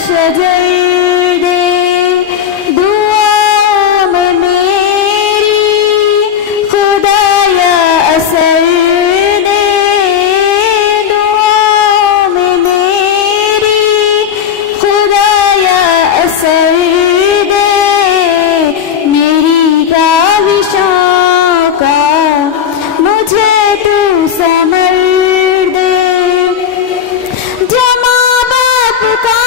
शजर दे दुआ में मेरी खुदाया असर दे दुआ में मेरी खुदाया असर दे मेरी काविशों का मुझे तू समर दे जमा बाप का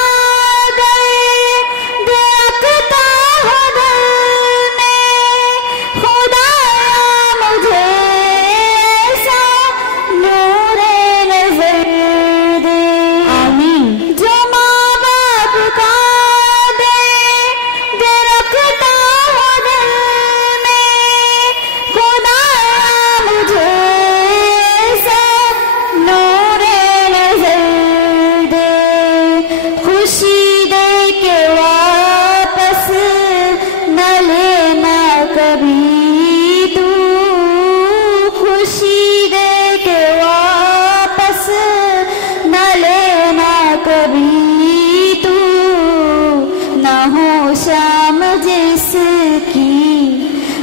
शाम जिसकी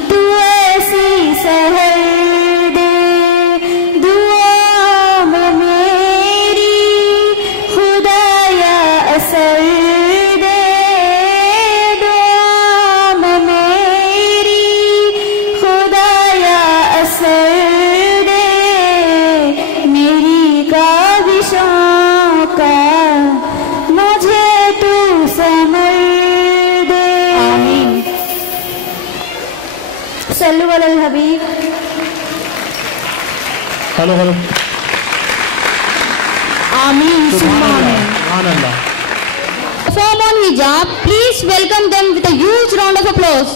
तू ऐसी सहर दे दुआ में मेरी खुदाया असर दे दुआ में मेरी खुदाया असर दे मेरी काविशों का मुझे तू समर सल्लु अलल हबीब। हेलो हेलो आमीन सुम्मा आमीन। सुभान अल्लाह। Perform on hijab. Please welcome them with a huge round of applause.